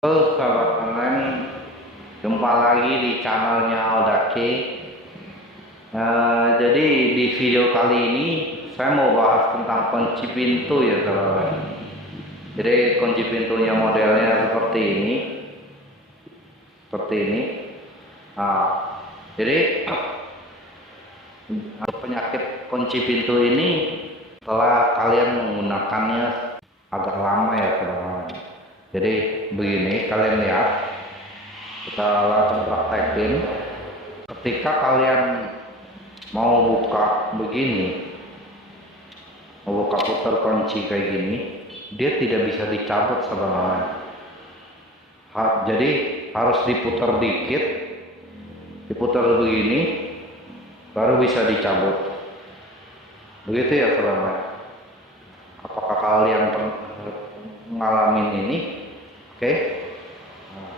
Halo sahabat online, jumpa lagi di channelnya Aldaki. Jadi di video kali ini saya mau bahas tentang kunci pintu ya sahabat. Jadi kunci pintunya modelnya seperti ini, Nah, jadi penyakit kunci pintu ini setelah kalian menggunakannya agak lama ya sahabat. Jadi begini, kalian lihat, kita langsung praktekin. Ketika kalian mau buka begini, mau buka putar kunci kayak gini, dia tidak bisa dicabut sebenarnya. Jadi harus diputar dikit, diputar begini, baru bisa dicabut. Begitu ya saudara. Apakah kalian ngalamin ini? Oke. Nah,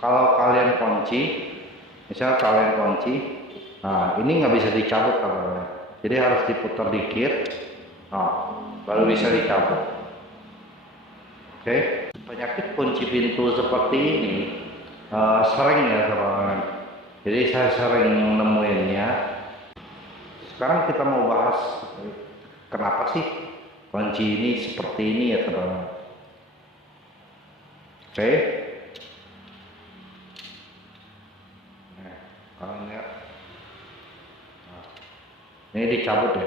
kalau kalian kunci, misalnya kalian kunci, nah ini nggak bisa dicabut saudara. Jadi harus diputar dikit, nah, baru bisa dicabut. Oke. Penyakit kunci pintu seperti ini sering ya saudara. Jadi saya sering nemuinnya. Sekarang kita mau bahas kenapa sih kunci ini seperti ini ya saudara. Oke. Nah, kalian lihat. Nah, ini dicabut ya.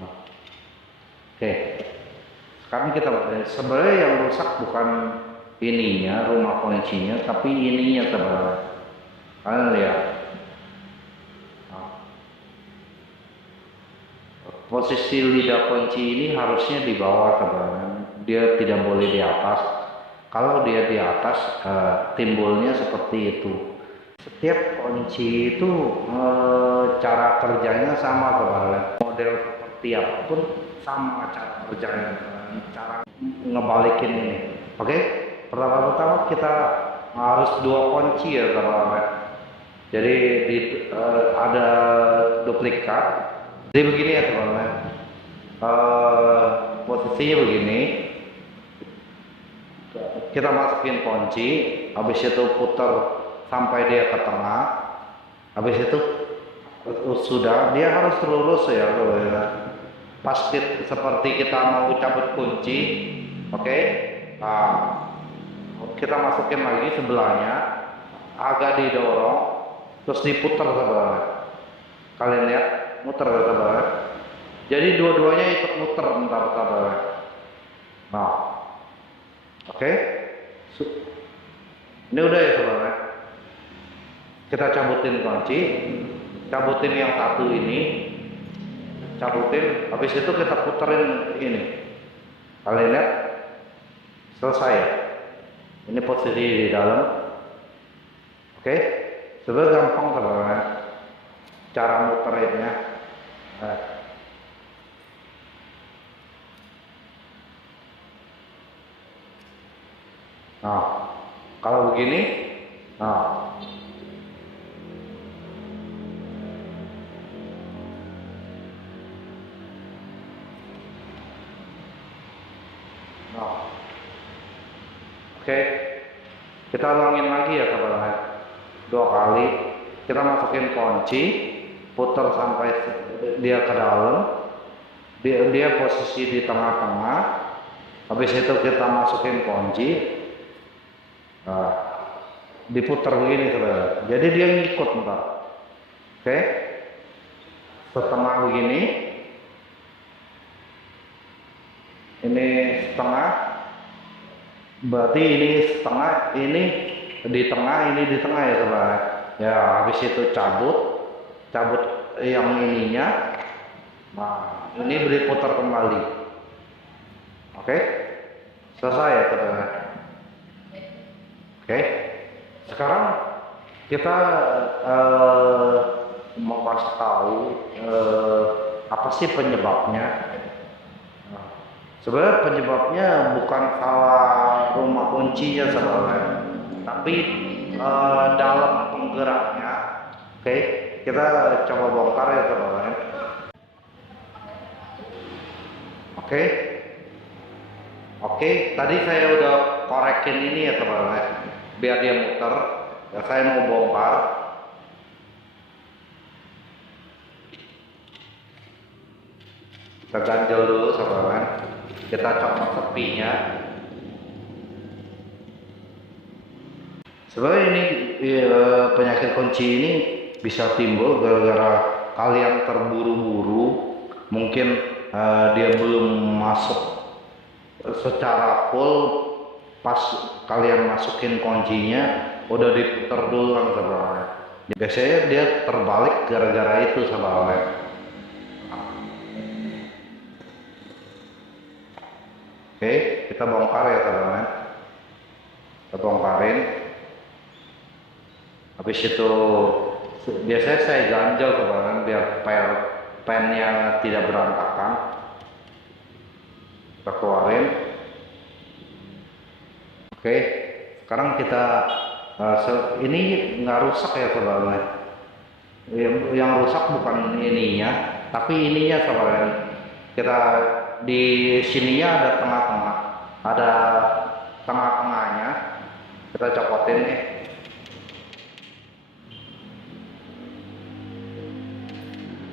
Nah, oke. Sekarang kita sebenarnya yang rusak bukan ininya, rumah kuncinya, tapi ininya saudara. Kalian lihat. Posisi lidah kunci ini harusnya di bawah teman-teman, dia tidak boleh di atas. Kalau dia di atas timbulnya seperti itu. Setiap kunci itu cara kerjanya sama teman-teman, model seperti apapun sama cara kerjanya, cara ngebalikin ini. Oke, pertama-tama kita harus dua kunci ya teman-teman. Jadi ada duplikat. Jadi begini ya teman-teman, posisinya begini, kita masukin kunci, habis itu putar sampai dia ke tengah, habis itu sudah, dia harus lurus ya, pasti seperti kita mau cabut kunci, oke? Nah, kita masukin lagi sebelahnya, agak didorong, terus diputar sebenarnya, kalian lihat. Muter ya saudara. Jadi dua-duanya ikut muter bentar saudara. Nah, oke. Ini udah ya saudara. Kita cabutin kunci, cabutin yang satu ini, cabutin. Habis itu kita puterin ini. Kalian lihat, selesai ya. Ini posisi di dalam. Oke, sebenarnya gampang saudara. Cara muterinnya. Nah, kalau begini, nah, oke, kita ulangin lagi ya teman-teman, 2 kali. Kita masukin kunci, putar sampai dia ke dalam, dia posisi di tengah-tengah. Habis itu kita masukin kunci, nah, diputar begini saudara. Jadi dia ngikut ntar. Oke, setengah begini, ini setengah, berarti ini setengah, ini di tengah, ini di tengah ya saudara. Ya, habis itu cabut yang ininya. Nah, ini beri putar kembali. Oke, selesai ya saudara. Oke, sekarang kita mau kasih tahu apa sih penyebabnya. Nah, sebenarnya penyebabnya bukan salah rumah kuncinya sebenarnya, tapi dalam penggeraknya. Oke, kita coba bongkar ya teman-teman. Oke, Oke, tadi saya udah korekin ini ya teman-teman, biar dia muter. Ya, saya mau bongkar. Kita ganjel dulu teman-teman. Kita copot sepinya. Sebenarnya ini penyakit kunci ini bisa timbul gara-gara kalian terburu-buru, mungkin dia belum masuk secara full, pas kalian masukin kuncinya udah diputer duluan sahabat. Biasanya dia terbalik gara-gara itu sahabat. Oke, kita bongkar ya sahabat. Kita bongkarin. Habis itu biasanya saya ganjel sahabat biar pennya tidak berantakan. Kita keluarin. Oke, sekarang kita ini nggak rusak ya sahabat. Yang rusak bukan ininya, tapi ininya sahabat. Kita di sininya ada tengah-tengah, ada tengah-tengahnya. Kita copotin nih.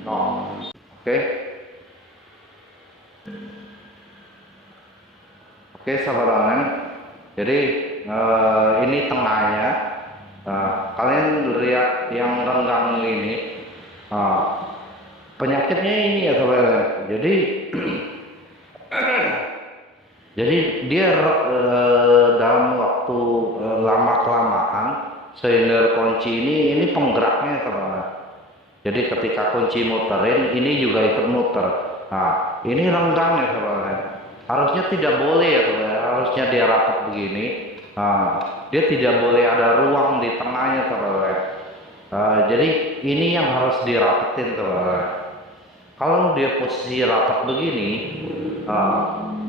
Oh, oke. Oke sahabat, jadi ini tengahnya. Kalian lihat yang renggang ini, penyakitnya ini ya sahabat. Jadi dia dalam waktu lama kelamaan silinder kunci ini penggeraknya sahabat. Jadi ketika kunci muterin, ini juga ikut muter. Nah, ini renggang ya sahabat. Harusnya tidak boleh ya sahabat. Harusnya dia rapat begini. Nah, dia tidak boleh ada ruang di tengahnya sahabat. Jadi ini yang harus dirapetin sahabat. Kalau dia posisi rapat begini,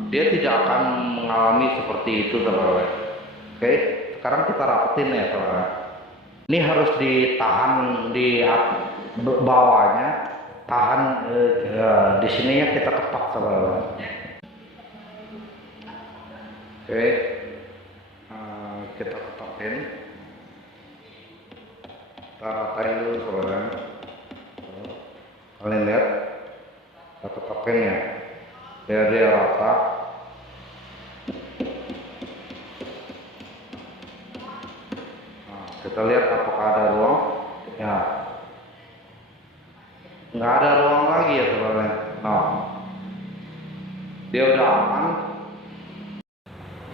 dia tidak akan mengalami seperti itu sahabat. Oke, sekarang kita rapetin ya sahabat. Ini harus ditahan di bawahnya, tahan di sininya kita ketok sahabat. Oke, kita ketokin, kita ratain dulu sahabat. Kalian lihat, kita ketokin ya, biar dia rata. Nah, kita lihat apakah ada ruang. Ya, nggak ada ruang lagi ya sahabat. Nah, dia udah aman.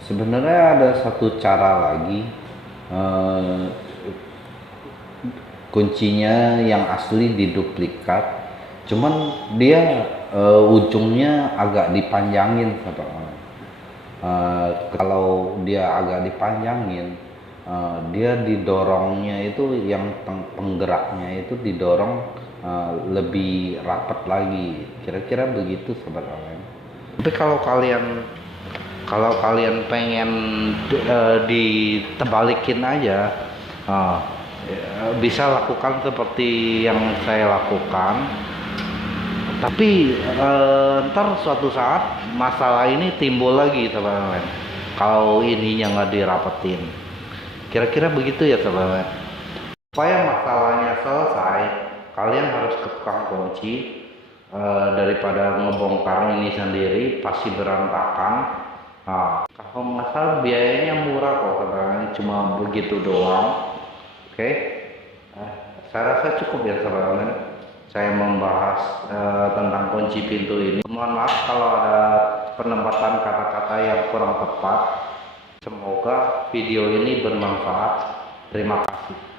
Sebenarnya ada satu cara lagi, kuncinya yang asli diduplikat, cuman dia ujungnya agak dipanjangin sahabat. Kalau dia agak dipanjangin, dia didorongnya itu yang penggeraknya itu didorong lebih rapat lagi, kira-kira begitu sahabat. Tapi kalau kalian pengen ditebalikin aja, bisa lakukan seperti yang saya lakukan. Tapi ntar suatu saat masalah ini timbul lagi teman-teman, kalau ininya nggak dirapetin. Kira-kira begitu ya teman-teman. Supaya masalahnya selesai, kalian harus ke tukang kunci. Daripada ngebongkar ini sendiri pasti berantakan. Kalau nggak salah biayanya murah kok teman-teman, cuma begitu doang. Oke, saya rasa cukup ya teman-teman. Saya membahas tentang kunci pintu ini. Mohon maaf kalau ada penempatan kata-kata yang kurang tepat. Semoga video ini bermanfaat. Terima kasih.